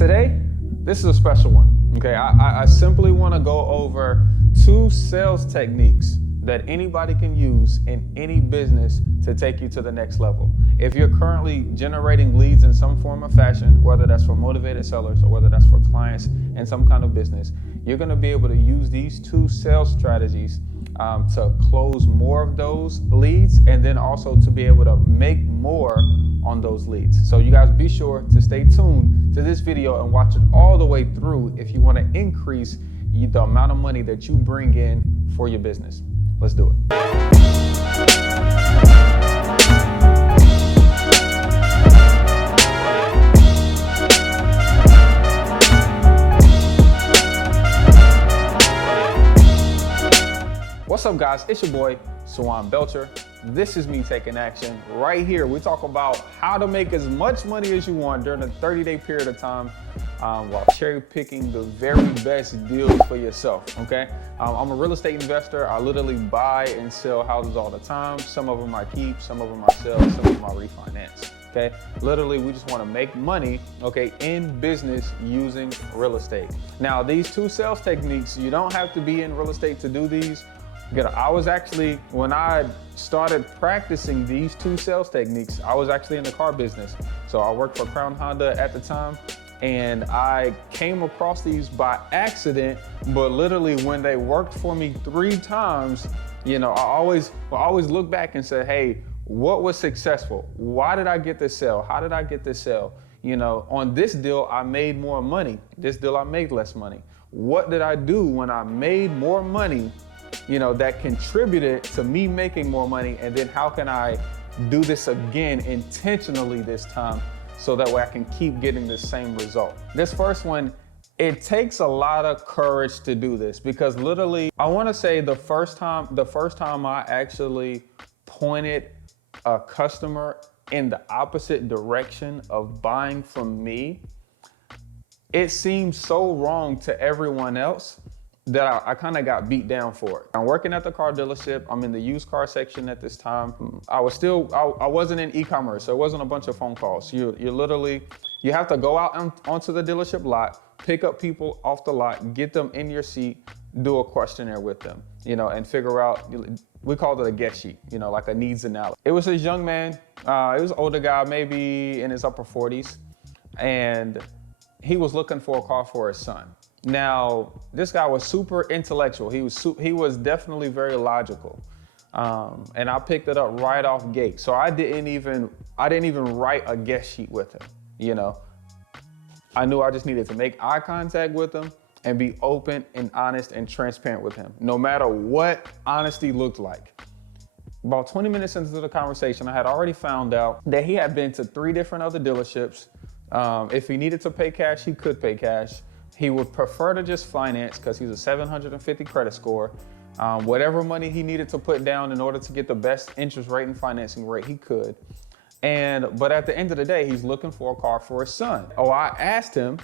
Today, this is a special one, okay? I simply want to go over 2 sales techniques that anybody can use in any business to take you to the next level. If you're currently generating leads in some form or fashion, whether that's for motivated sellers or whether that's for clients in some kind of business, you're going to be able to use these 2 sales strategies to close more of those leads and then also to be able to make more on those leads. So you guys be sure to stay tuned to this video and watch it all the way through if you want to increase the amount of money that you bring in for your business. Let's do it. What's up guys, it's your boy, Swan Belcher. This is me taking action. Right here, we talk about how to make as much money as you want during a 30-day period of time while cherry picking the very best deals for yourself, okay? I'm a real estate investor. I literally buy and sell houses all the time. Some of them I keep, some of them I sell, some of them I refinance, okay? Literally, we just wanna make money, okay, in business using real estate. Now, these 2 sales techniques, you don't have to be in real estate to do these. I was actually, when I started practicing these 2 sales techniques, I was actually in the car business. So I worked for Crown Honda at the time, and I came across these by accident, but literally when they worked for me 3 times, you know, I always look back and say, hey, what was successful? Why did I get this sale? How did I get this sale? You know, on this deal, I made more money. This deal, I made less money. What did I do when I made more money, you know, that contributed to me making more money? And then how can I do this again intentionally this time so that way I can keep getting the same result? This first one, it takes a lot of courage to do this because literally, I want to say the first time I actually pointed a customer in the opposite direction of buying from me, it seemed so wrong to everyone else that I kind of got beat down for it. I'm working at the car dealership. I'm in the used car section at this time. I wasn't in e-commerce, so it wasn't a bunch of phone calls. You have to go out onto the dealership lot, pick up people off the lot, get them in your seat, do a questionnaire with them, you know, and figure out, we called it a guest sheet, you know, like a needs analysis. It was this young man, it was an older guy, maybe in his upper 40s, and he was looking for a car for his son. Now, this guy was super intellectual. He was definitely very logical. And I picked it up right off gate. So I didn't even write a guest sheet with him, you know. I knew I just needed to make eye contact with him and be open and honest and transparent with him, no matter what honesty looked like. About 20 minutes into the conversation, I had already found out that he had been to 3 different other dealerships. If he needed to pay cash, he could pay cash. He would prefer to just finance because he's a 750 credit score. Whatever money he needed to put down in order to get the best interest rate and financing rate, he could. But at the end of the day, he's looking for a car for his son. Oh, I asked him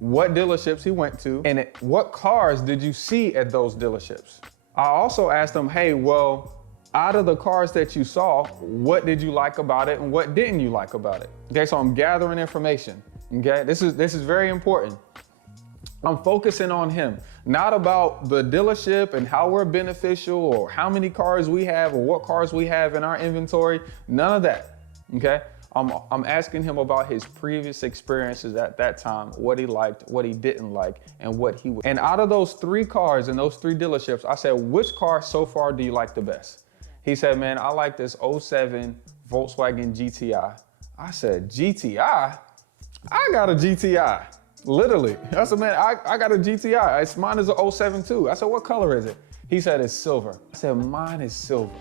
what dealerships he went to and what cars did you see at those dealerships? I also asked him, hey, well, out of the cars that you saw, what did you like about it and what didn't you like about it? Okay, so I'm gathering information, okay? This is very important. I'm focusing on him, not about the dealership and how we're beneficial or how many cars we have or what cars we have in our inventory, none of that, okay? I'm asking him about his previous experiences at that time, what he liked, what he didn't like, and what he would. And out of those 3 cars and those 3 dealerships, I said, which car so far do you like the best? He said, man, I like this 07 Volkswagen GTI. I said, GTI? I got a GTI. Literally. I said, man, I got a GTI. Mine is a 07 too. I said, what color is it? He said, it's silver. I said, mine is silver,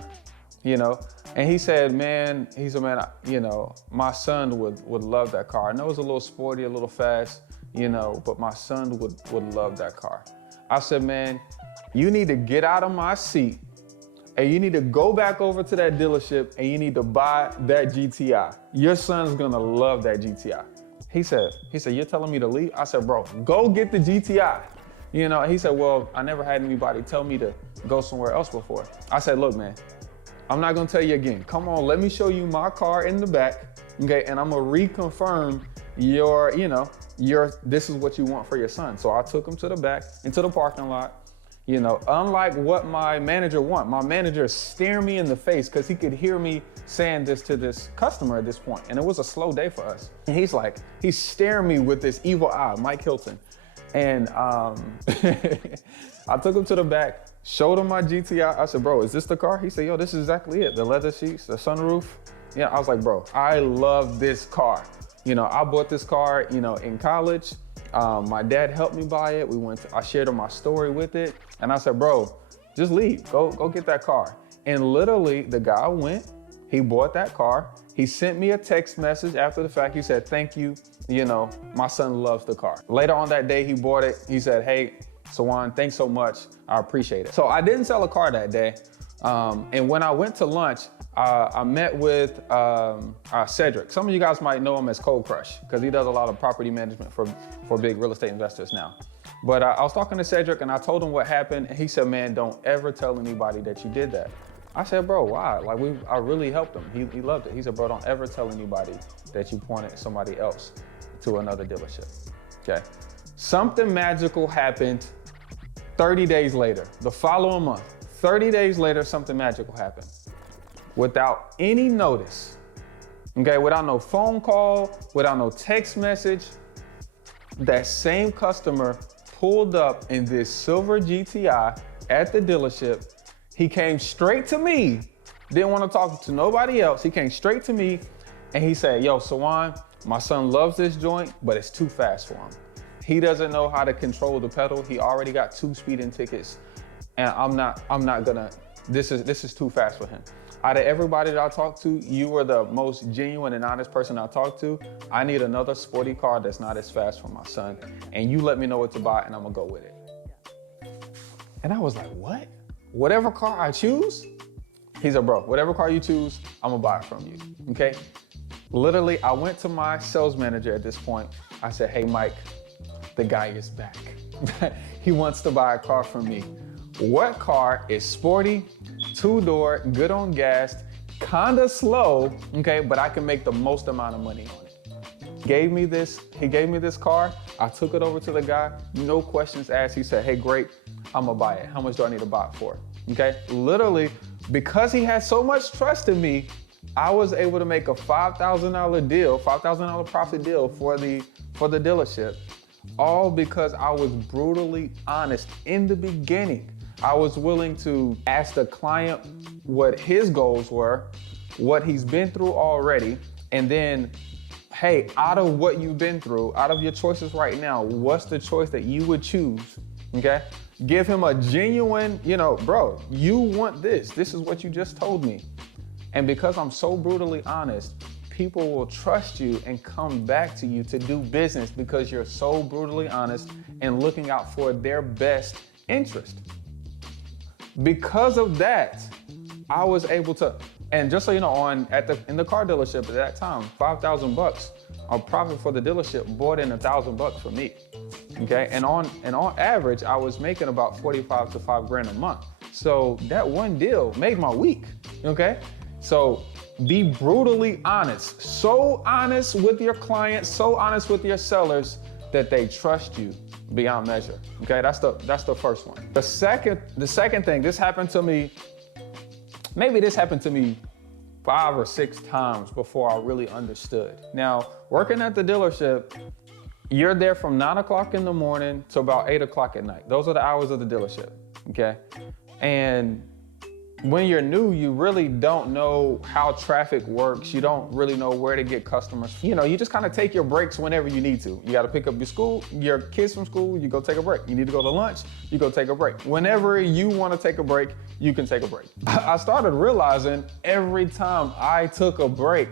you know? And he said, man, you know, my son would love that car. I know it's a little sporty, a little fast, you know, but my son would love that car. I said, man, you need to get out of my seat and you need to go back over to that dealership and you need to buy that GTI. Your son's gonna love that GTI. He said, you're telling me to leave? I said, bro, go get the GTI. You know, he said, well, I never had anybody tell me to go somewhere else before. I said, look, man, I'm not gonna tell you again. Come on, let me show you my car in the back, okay? And I'm gonna reconfirm this is what you want for your son. So I took him to the back, into the parking lot. You know, unlike what my manager my manager stared me in the face because he could hear me saying this to this customer at this point. And it was a slow day for us. And he's staring me with this evil eye, Mike Hilton. And I took him to the back, showed him my GTI. I said, bro, is this the car? He said, yo, this is exactly it. The leather seats, the sunroof. Yeah, I was like, bro, I love this car. You know, I bought this car, you know, in college. My dad helped me buy it. I shared my story with it. And I said, bro, just leave, go get that car. And literally the guy went, he bought that car. He sent me a text message after the fact. He said, thank you. You know, my son loves the car. Later on that day, he bought it. He said, hey, Sawan, thanks so much. I appreciate it. So I didn't sell a car that day. And when I went to lunch, I met with Cedric. Some of you guys might know him as Cold Crush because he does a lot of property management for big real estate investors now. But I was talking to Cedric and I told him what happened. And he said, man, don't ever tell anybody that you did that. I said, bro, why? Like I really helped him. He loved it. He said, bro, don't ever tell anybody that you pointed somebody else to another dealership. Okay. Something magical happened 30 days later, the following month. 30 days later, something magical happened. Without any notice, okay, without no phone call, without no text message, that same customer pulled up in this silver GTI at the dealership. He came straight to me, didn't want to talk to nobody else. He came straight to me and he said, yo, Sawan, my son loves this joint, but it's too fast for him. He doesn't know how to control the pedal. He already got 2 speeding tickets. And I'm not gonna, this is too fast for him. Out of everybody that I talked to, you were the most genuine and honest person I talked to. I need another sporty car that's not as fast for my son. And you let me know what to buy and I'm gonna go with it. And I was like, what? Whatever car I choose? He said, bro, whatever car you choose, I'm gonna buy it from you, okay? Literally, I went to my sales manager at this point. I said, hey, Mike, the guy is back. He wants to buy a car from me. What car is sporty, 2-door, good on gas, kinda slow, okay, but I can make the most amount of money on it. He gave me this car. I took it over to the guy, no questions asked. He said, hey, great, I'm gonna buy it. How much do I need to buy it for? Okay, literally, because he had so much trust in me, I was able to make a $5,000 deal, $5,000 profit deal for the dealership, all because I was brutally honest in the beginning. I was willing to ask the client what his goals were, what he's been through already, and then, hey, out of what you've been through, out of your choices right now, what's the choice that you would choose, okay? Give him a genuine, bro, you want this. This is what you just told me. And because I'm so brutally honest, people will trust you and come back to you to do business because you're so brutally honest and looking out for their best interest. Because of that, I was able to, and just so you know, in the car dealership at that time, $5,000, a profit for the dealership brought in $1,000 for me. Okay, and on average, I was making about 45 to $5 grand a month. So that one deal made my week. Okay, so be brutally honest, so honest with your clients, so honest with your sellers that they trust you beyond measure. Okay, that's the first one. The second thing, this happened to me. Maybe this happened to me 5 or 6 times before I really understood. Now, working at the dealership, you're there from 9 o'clock in the morning to about 8 o'clock at night. Those are the hours of the dealership, okay? And when you're new, you really don't know how traffic works. You don't really know where to get customers. You just kind of take your breaks whenever you need to. You got to pick up your kids from school, you go take a break. You need to go to lunch, you go take a break. Whenever you want to take a break, you can take a break. I started realizing every time I took a break,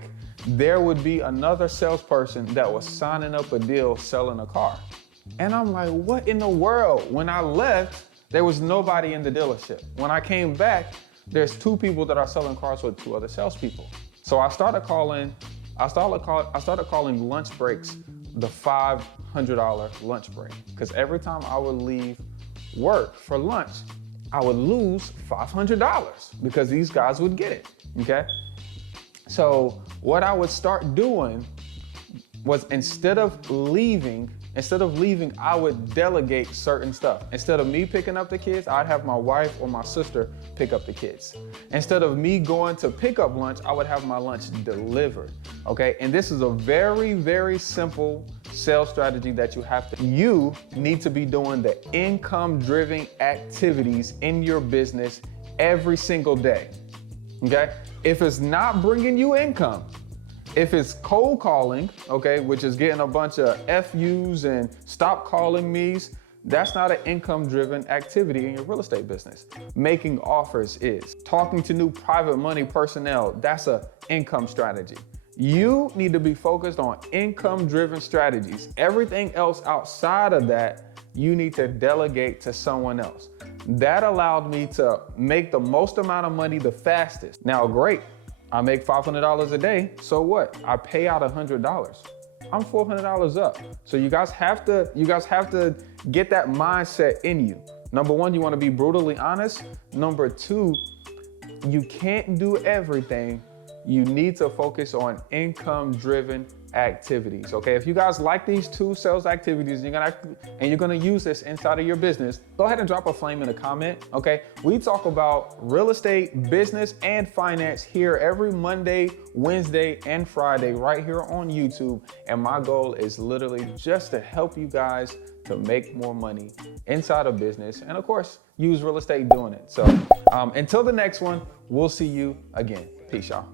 there would be another salesperson that was signing up a deal selling a car. And I'm like, what in the world? When I left, there was nobody in the dealership. When I came back, there's 2 people that are selling cars with 2 other salespeople. So I started calling lunch breaks the $500 lunch break. Because every time I would leave work for lunch, I would lose $500 because these guys would get it, okay? So what I would start doing was instead of leaving, I would delegate certain stuff. Instead of me picking up the kids, I'd have my wife or my sister pick up the kids. Instead of me going to pick up lunch, I would have my lunch delivered, okay? And this is a very, very simple sales strategy that you need to be doing the income-driven activities in your business every single day, okay? If it's not bringing you income, if it's cold calling, okay, which is getting a bunch of FUs and stop calling me's, that's not an income-driven activity in your real estate business. Making offers is. Talking to new private money personnel, that's an income strategy. You need to be focused on income-driven strategies. Everything else outside of that, you need to delegate to someone else. That allowed me to make the most amount of money the fastest. Now, great. I make $500 a day, so what? I pay out $100. I'm $400 up. So you guys have to get that mindset in you. Number one, you want to be brutally honest. Number two, you can't do everything. You need to focus on income-driven activities, okay? If you guys like these two sales activities and you're gonna use this inside of your business, go ahead and drop a flame in a comment, okay? We talk about real estate, business, and finance here every Monday, Wednesday, and Friday right here on YouTube. And my goal is literally just to help you guys to make more money inside of business and, of course, use real estate doing it. So until the next one, we'll see you again. Peace, y'all.